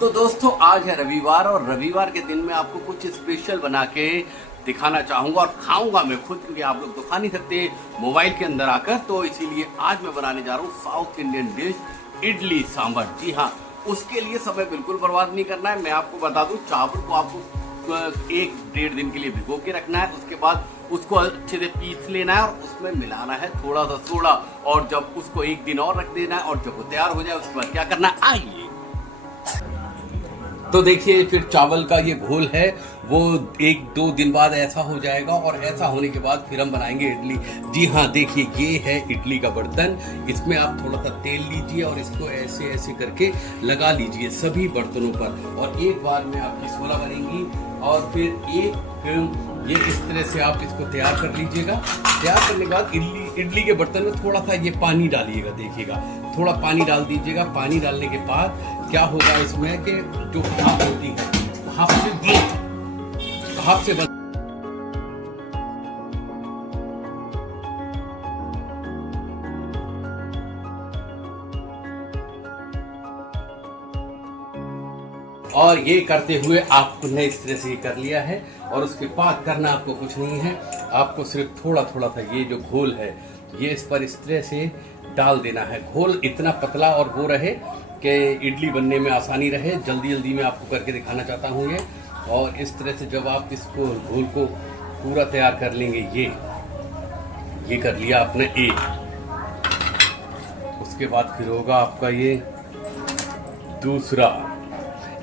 तो दोस्तों आज है रविवार और रविवार के दिन में आपको कुछ स्पेशल बना के दिखाना चाहूंगा और खाऊंगा मैं खुद, क्योंकि आप लोग तो खा नहीं सकते मोबाइल के अंदर आकर। तो इसीलिए आज मैं बनाने जा रहा हूँ south Indian dish idli sambar. जी हाँ, उसके लिए समय बिल्कुल बर्बाद नहीं करना है। मैं आपको बता दूं, चावल को आपको 1-1.5 दिन के लिए भिगो के रखना है। उसके बाद उसको अच्छे से पीस लेना है और उसमें मिलाना है थोड़ा सा सोडा, और जब उसको 1 दिन और रख देना है और जब वो तैयार हो जाए उसके बाद क्या करना है आइए। तो देखिए, फिर चावल का ये घोल है वो 1-2 दिन बाद ऐसा हो जाएगा, और ऐसा होने के बाद फिर हम बनाएंगे इडली। जी हाँ, देखिए ये है इडली का बर्तन। इसमें आप थोड़ा सा तेल लीजिए और इसको ऐसे ऐसे करके लगा लीजिए सभी बर्तनों पर, और एक बार में आपकी 16 बनेंगी। और फिर ये इस तरह से आप इसको तैयार कर लीजिएगा। तैयार करने के बाद इडली के बर्तन में थोड़ा सा ये पानी डालिएगा, देखिएगा थोड़ा पानी डाल दीजिएगा। पानी डालने के बाद क्या होगा इसमें कि जो भाप होती है, भाप से और ये करते हुए आपने इस तरह से कर लिया है। और उसके बाद करना आपको कुछ नहीं है, आपको सिर्फ थोड़ा थोड़ा सा ये जो घोल है ये इस पर इस तरह से डाल देना है। घोल इतना पतला और वो रहे कि इडली बनने में आसानी रहे। जल्दी जल्दी मैं आपको करके दिखाना चाहता हूँ ये। और इस तरह से जब आप इसको घोल को पूरा तैयार कर लेंगे, ये कर लिया आपने एक, उसके बाद फिर होगा आपका ये दूसरा,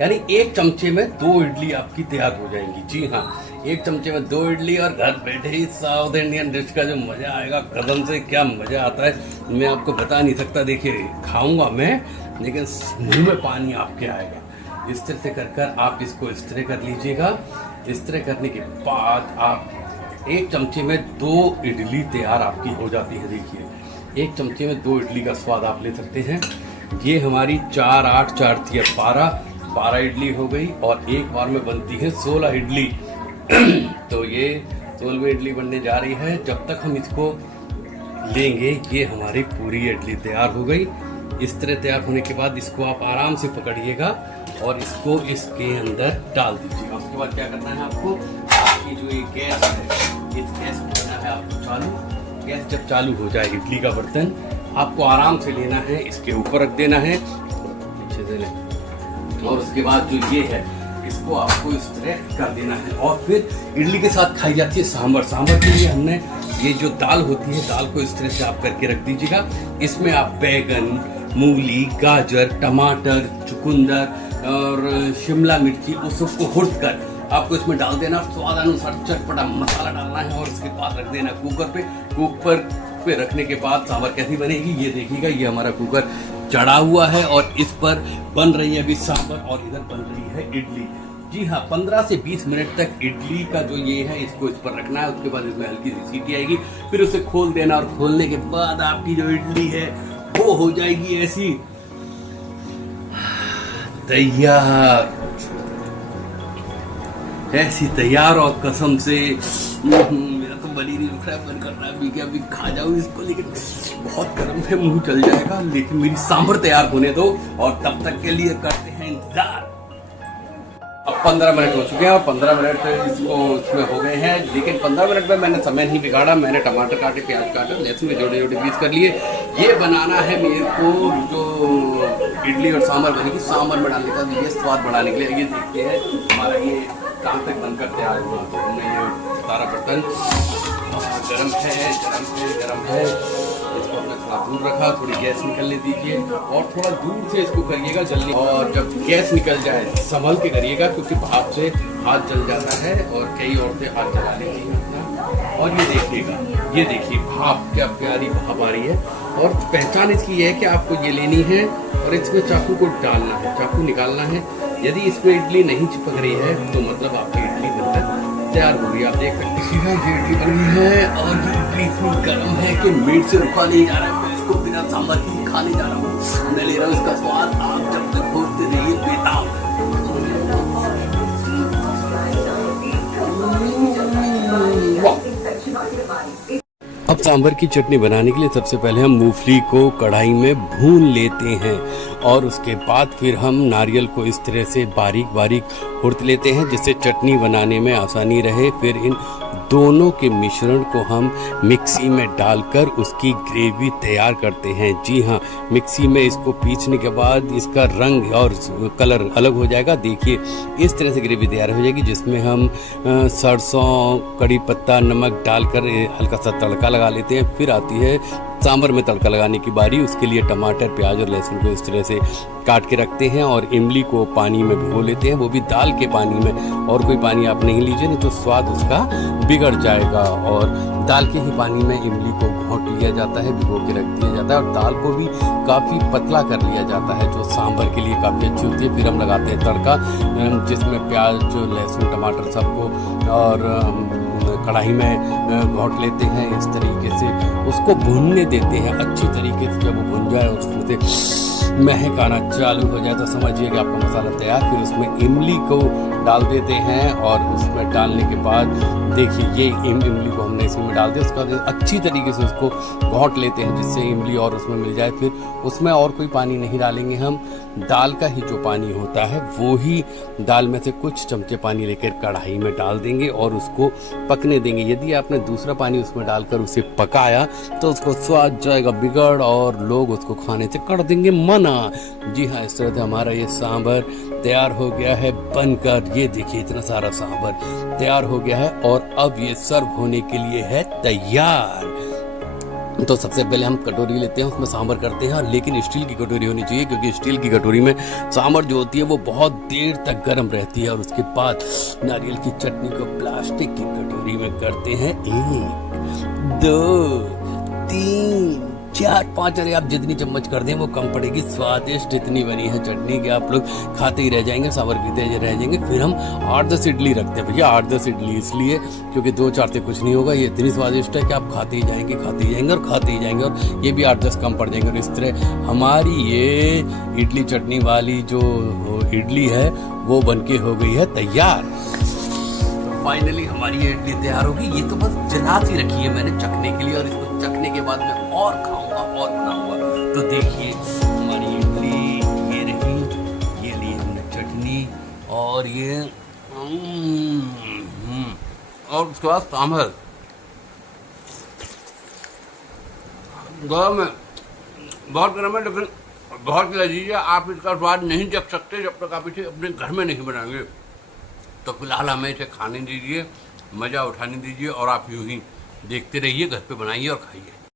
यानी 1 चमचे में 2 इडली आपकी तैयार हो जाएंगी। जी हाँ, 1 चमचे में 2 इडली, और घर बैठे ही साउथ इंडियन डिश का जो मजा आएगा, कसम से क्या मजा आता है मैं आपको बता नहीं सकता। देखिए खाऊंगा मैं, लेकिन मुंह में पानी आपके आएगा। इस तरह से कर आप इसको इस तरह कर लीजिएगा। इस तरह करने के बाद आप 1 चमचे में 2 इडली तैयार आपकी हो जाती है। देखिए 1 चमचे में 2 इडली का स्वाद आप ले सकते हैं। ये हमारी 4 8 4 12 इडली हो गई, और एक बार में बनती है 16 इडली। तो ये 16वीं इडली बनने जा रही है। जब तक हम इसको लेंगे ये हमारी पूरी इडली तैयार हो गई। इस तरह तैयार होने के बाद इसको आप आराम से पकड़िएगा और इसको इसके अंदर डाल दीजिएगा। उसके बाद क्या करना है आपको, आपकी जो ये गैस है, इस गैस को करना है आपको चालू। गैस जब चालू हो जाए, इडली का बर्तन आपको आराम से लेना है, इसके ऊपर रख देना है पीछे से ले, और उसके बाद जो ये है इसको आपको इस तरह कर देना है। और फिर इडली के साथ खाई जाती है सांभर। सांभर के लिए हमने ये जो दाल होती है, दाल को इस तरह से आप करके रख दीजिएगा। इसमें आप बैगन, मूली, गाजर, टमाटर, चुकंदर और शिमला मिर्ची, उस सबको हुर्द कर आपको इसमें डाल देना। स्वाद अनुसार चटपटा मसाला डालना है, और उसके बाद रख देना कुकर पे। कुकर पे रखने के बाद सांभर कैसी बनेगी ये देखिएगा। ये हमारा कुकर चढ़ा हुआ है और इस पर बन रही है अभी सांभर, और इधर बन रही है इडली। जी हाँ, 15 से 20 मिनट तक इडली का जो ये है इसको इस पर रखना है। उसके बाद इसमें हल्की सी सीटी आएगी, फिर उसे खोल देना, और खोलने के बाद आपकी जो इडली है वो हो जाएगी ऐसी तैयार, ऐसी तैयार। और कसम से मेरा तो बली नहीं रुक रहा है, मन कर रहा है अभी कि अभी खा जाऊं इसको, लेकिन बहुत गर्म है, मुंह चल जाएगा। लेकिन मेरी सांभर तैयार होने दो, और तब तक के लिए करते हैं इंतजार। अब 15 मिनट हो चुके हैं, और 15 मिनट इसको इसमें हो गए हैं। लेकिन 15 मिनट में मैंने समय नहीं बिगाड़ा। मैंने टमाटर काटे, प्याज काटे, लहसुन के छोटे छोटे पीस कर लिए। ये बनाना है मेरे को जो इडली और सांभर बनेगी, सांभर में डालने का ये स्वाद बढ़ाने के लिए। ये देखते हैं हमारा ये कहाँ तक बनकर तैयार हुआ। तो हमने ये सारा बर्तन गरम है, इसको अपने थोड़ा दूर रखा, थोड़ी गैस निकलने दीजिए, और थोड़ा दूर से इसको करिएगा जल्दी। और जब गैस निकल जाए संभल के करिएगा, क्योंकि भाप से हाथ जल जाता है और कई औरतें हाथ जला लेती हैं। और ये देखिएगा, ये देखिए भाप, क्या प्यारी भाप आ रही है। और पहचान इसकी ये है कि आपको ये लेनी है और इसमें चाकू को डालना है, चाकू निकालना है। यदि इसमें इडली नहीं चिपक रही है तो मतलब आपकी इडली बनकर तैयार हो गई। आप देख सकते हैं ये इडली बन गई है, और ये इडली इतनी गर्म है कि मीट से रुका नहीं जा रहा है। मैं इसको बिना सांभर की खाने जा रहा हूँ। मैं ले रहा हूँ इसका स्वाद, आप जब तक खोजते रहिए बेताब। अब सांभर की चटनी बनाने के लिए सबसे पहले हम मूंगफली को कढ़ाई में भून लेते हैं और उसके बाद फिर हम नारियल को इस तरह से बारीक बारीक हुर्त लेते हैं जिससे चटनी बनाने में आसानी रहे। फिर इन दोनों के मिश्रण को हम मिक्सी में डालकर उसकी ग्रेवी तैयार करते हैं। जी हाँ, मिक्सी में इसको पीसने के बाद इसका रंग और कलर अलग हो जाएगा। देखिए इस तरह से ग्रेवी तैयार हो जाएगी जिसमें हम सरसों, कड़ी पत्ता, नमक डालकर हल्का सा तड़का लगा लेते हैं। फिर आती है सांभर में तड़का लगाने की बारी। उसके लिए टमाटर, प्याज और लहसुन को इस तरह से काट के रखते हैं और इमली को पानी में भिगो लेते हैं, वो भी दाल के पानी में। और कोई पानी आप नहीं लीजिए, नहीं तो स्वाद उसका बिगड़ जाएगा। और दाल के ही पानी में इमली को घोंट लिया जाता है, भिगो के रख दिया जाता है और दाल को भी काफ़ी पतला कर लिया जाता है जो सांभर के लिए काफ़ी अच्छी होती है। फिर हम लगाते हैं तड़का जिसमें प्याज, लहसुन, टमाटर सबको और कढ़ाई में घोंट लेते हैं। इस तरीके से उसको भूनने देते हैं अच्छी तरीके से। जब वो भुन जाए उसमें से महक आना चालू हो जाए तो समझिए कि आपका मसाला तैयार। फिर उसमें इमली को डाल देते हैं और उसमें डालने के बाद देखिए ये इमली को हमने इसमें डाल दिया। उसके बाद अच्छी तरीके से उसको घोंट लेते हैं जिससे इमली और उसमें मिल जाए। फिर उसमें और कोई पानी नहीं डालेंगे, हम दाल का ही जो पानी होता है वो ही दाल में से कुछ चमचे पानी लेकर कढ़ाई में डाल देंगे और उसको पकने देंगे। यदि आपने दूसरा पानी उसमें डालकर उसे पकाया तो उसको स्वाद जाएगा बिगड़ और लोग उसको खाने से कर देंगे मना। जी हाँ, इस तरह से हमारा ये सांभर तैयार हो गया है बनकर। ये देखिए इतना सारा सांभर तैयार हो गया है और अब ये सर्व होने के लिए है तैयार। तो सबसे पहले हम कटोरी लेते हैं, उसमें सांभर करते हैं, लेकिन स्टील की कटोरी होनी चाहिए क्योंकि स्टील की कटोरी में सांभर जो होती है वो बहुत देर तक गर्म रहती है। और उसके बाद नारियल की चटनी को प्लास्टिक की कटोरी में करते हैं। 1, 2, 3, 4, 5, अरे आप जितनी चम्मच कर दें वो कम पड़ेगी। स्वादिष्ट इतनी बनी है चटनी कि आप लोग खाते ही रह जाएंगे, सांभर पीते रह जाएंगे। फिर हम 8-10 इडली रखते हैं भैया, 8-10 इडली इसलिए क्योंकि 2-4 से कुछ नहीं होगा। ये इतनी स्वादिष्ट है कि आप खाते ही जाएंगे और खाते ही जाएंगे और ये भी 8-10 कम पड़ जाएंगे। और इस तरह हमारी ये इडली चटनी वाली जो इडली है वो बनके हो गई है तैयार। फाइनली हमारी ये इडली तैयार होगी। ये तो बस जला सी रखी है मैंने चखने के लिए और इसको चखने के बाद मैं और खाऊंगा और बनाऊंगा। तो देखिए हमारी इडली ये रही, ये ली हमने चटनी और ये और उसके बाद सांभर गरम है, बहुत गर्म है लेकिन बहुत लजीज है। आप इसका स्वाद नहीं चख सकते जब तक आप इसे अपने घर में नहीं बनाएंगे। तो फिलहाल हमें इसे खाने दीजिए, मज़ा उठाने दीजिए और आप यूं ही देखते रहिए, घर पे बनाइए और खाइए।